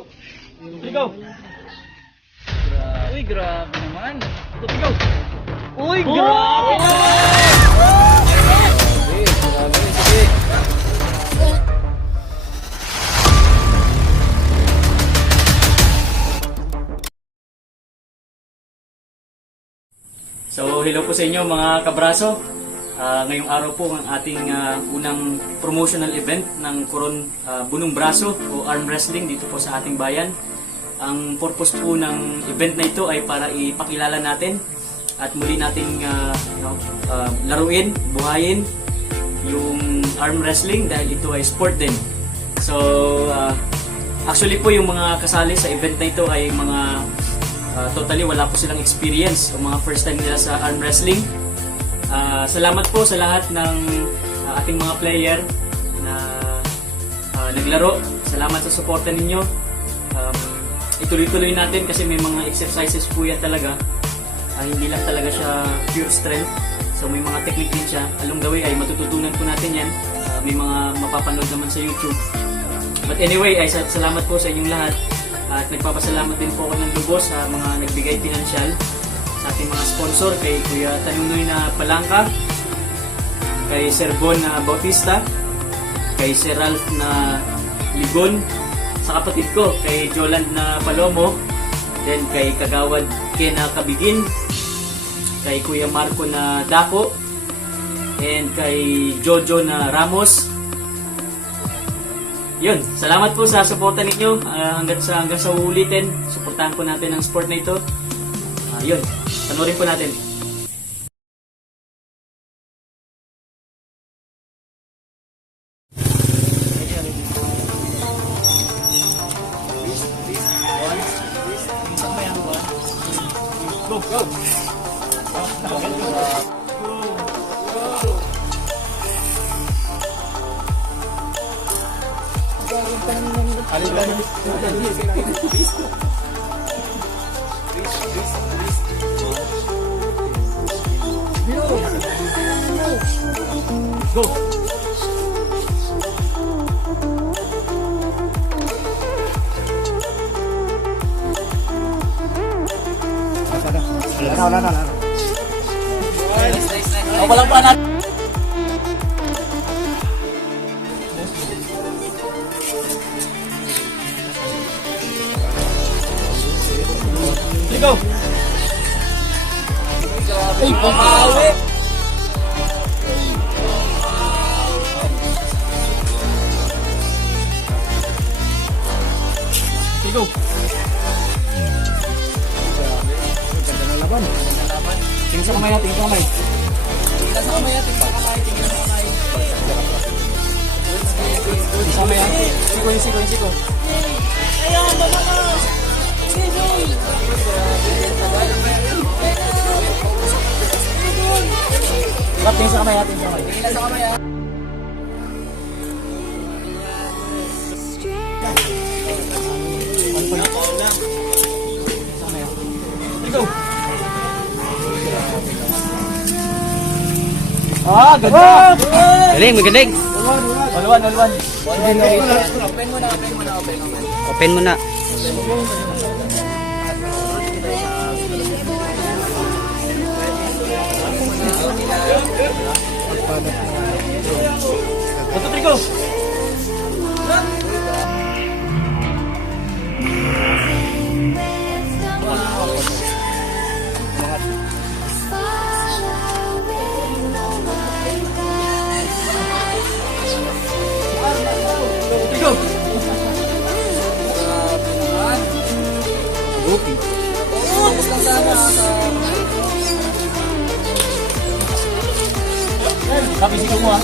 Ikaw. Uy, grabe naman. Ikaw. Uy, grabe naman. Grabe, sige. So, hello po sa inyo mga kabraso. Ngayong araw po ang ating unang promotional event ng Coron Bunong Braso o Arm Wrestling dito po sa ating bayan. Ang purpose po ng event na ito ay para ipakilala natin at muli nating laruin, buhayin yung arm wrestling dahil ito ay sport din. So, actually po yung mga kasali sa event na ito ay mga totally wala po silang experience o mga first time nila sa arm wrestling. Salamat po sa lahat ng ating mga player na naglaro. Salamat sa suporta ninyo. Ituloy-tuloy natin kasi may mga exercises po yan talaga. Hindi lang talaga siya pure strength. So may mga technique din siya. Along the way ay matututunan po natin yan. May mga mapapanood naman sa YouTube. But anyway, ay salamat po sa inyong lahat. At nagpapasalamat din po ako ng lubos sa mga nagbigay pinansyal sa ating mga sponsor, kay Kuya Tanunoy na Palangka, kay Sir Bon na Bautista, kay Sir Ralph na Ligon, sa kapatid ko, kay Joland na Palomo, then kay Kagawad Ken na Kabigin, kay Kuya Marco na Dako, and kay Jojo na Ramos. Yun, salamat po sa suporta ninyo hanggang sa uulitin. Suportahan po natin ang sport na ito. Yun, panoorin po natin. Go, go! Go! Wala. Oh, walang pa natin. Go! Uy, pamawi! Go! Ganda ng laban. Tingin sa kamay natin, tingin sa kamay. Tingin sa kamay natin, tingin sa kamay. Tingin sa kamay. Tingin sa kamay natin. Siko. Ayaw, mama ka! Tingin sa kamay natin, tingin sa kamay. Go! Ganda! Galing, magaling! Ulwan. Open mo na. Go! Okay. Tapi siko mo ha.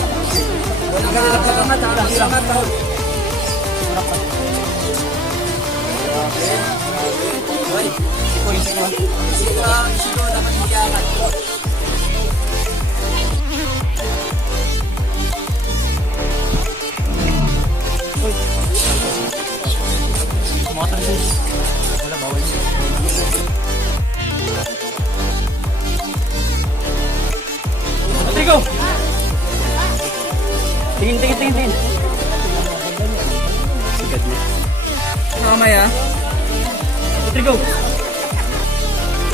Wala bawal. Go! Tingin. Sigat mo. Mamaya. 3, go!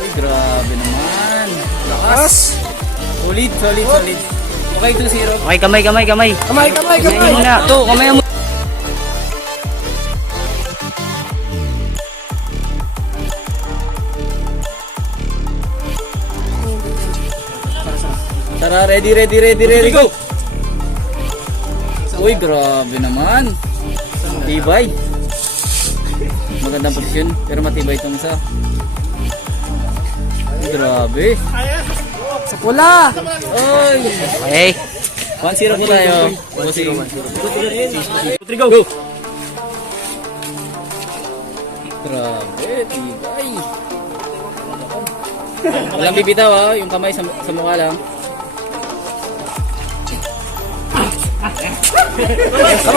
Ay, grabe naman. Lakas. Solid. Okay, 2-0. Okay, kamay. Kamay muna. To, kamay mo. Tara, ready, go! Uy, grabe naman. Matibay. Magandang posisyon, pero matibay itong isa. Uy, grabe. Sa pula. Uy. Okay. 1-0 po tayo. 3, go! Grabe, tibay. Walang bibitaw ha, yung kamay sa mukha lang.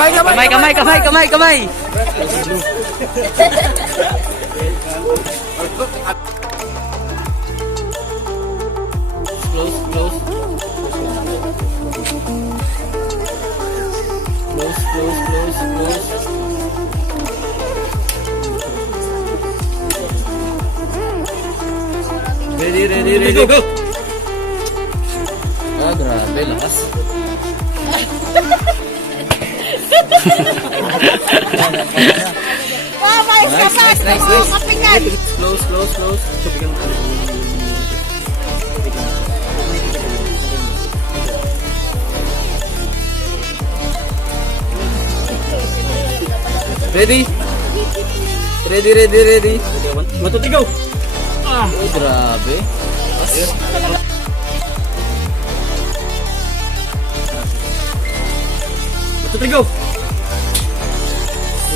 Kamay. Close. Ready, go! Ah, grabe, lakas. Nice. Close. Ready. 1, 2, 3, go! Uy, grabe. 1, 2, 3, go!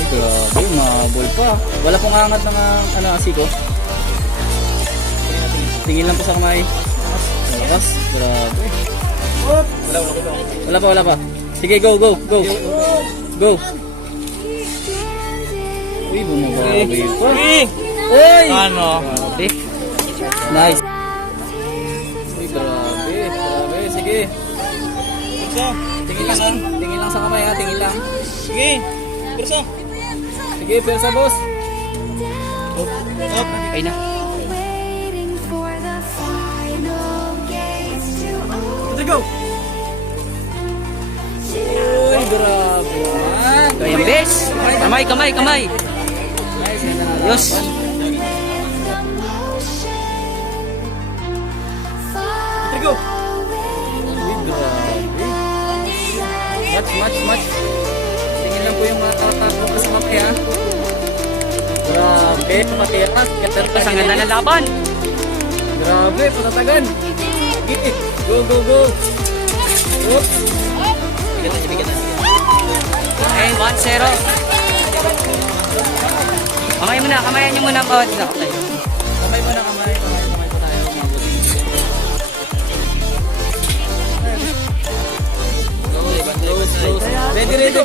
Uy, grabe, mabol pa. Wala pong angat ng asiko. Tingin lang po sa kamay. Lakas, grabe. Wala pa. Sige, go. Uy, bumabawi pa. Uy! Ano? Grabe. Nice. Uy, grabe. Sige. Tingin lang sa kamay ha, tingin lang. Sige, persa boss. Okay na. 3, go! Uy, grabe naman. Ayan, bes. Kamay. Yos. 3, go! Uy, grabe. Match. Tingin lang po yung mga kakakot sa kamay ha. Grabe, matiyakas. Ang ganda ng laban. Grabe, patatagan. Sige, go. Oops. Okay, 1-0. Kamayan nyo muna ang bawat isa. Okay. Kamay mo na, kamay po tayo. Close. Ready, go!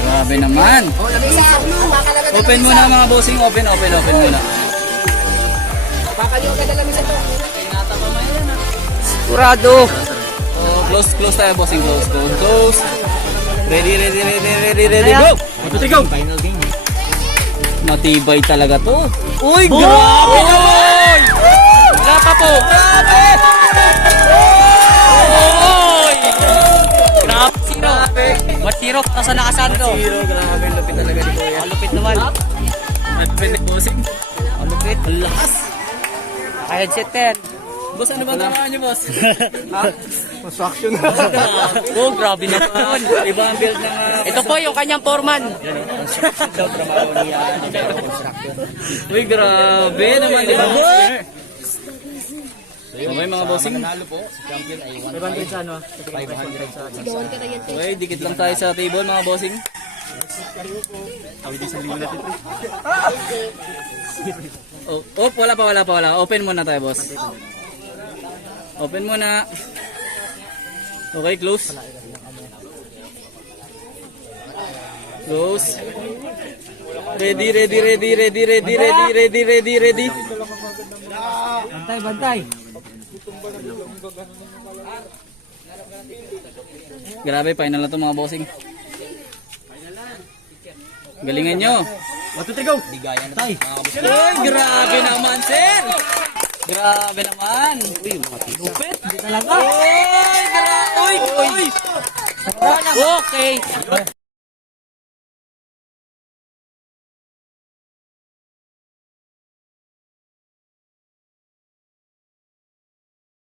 Grabe naman. Open muna mga bossing, open muna. Kurado. Oh, close tayo bossing, close. Ready, go! 1, 2, 3, go! Matibay talaga to. Uy, Boy! grabe! Wala pa po. Grabe! Oy! Grabe. 0. 1-0. Nasa nakasando. Grabe, lupit talaga ni Kuya. Ang lupit naman. Nag-pen ni bossing. Ang lupit. Ang lakas. Naka-headset din. Boss, ano ba tamaan niyo, boss? Construction. Oh, grabe na po. Iba ang build ng... Ito po yung kanyang foreman. Uy, grabe naman, di ba? Okay, mga bossing. Manalo po. Si champion ay 500 sa ano? 500. Okay, dikit lang tayo sa table, mga bossing. Oh, wala pa. Open muna tayo, boss. Open muna. Okay, close. Close. Ready. Bantay. Grabe, final na to mga bossing. Galingan nyo. 1, 2, 3, go! Ligaya na tayo. Uy, grabe naman, sir. Grabe naman. Uy, mga tinupit. Hindi talaga. Uy, grabe. Uy. Okay.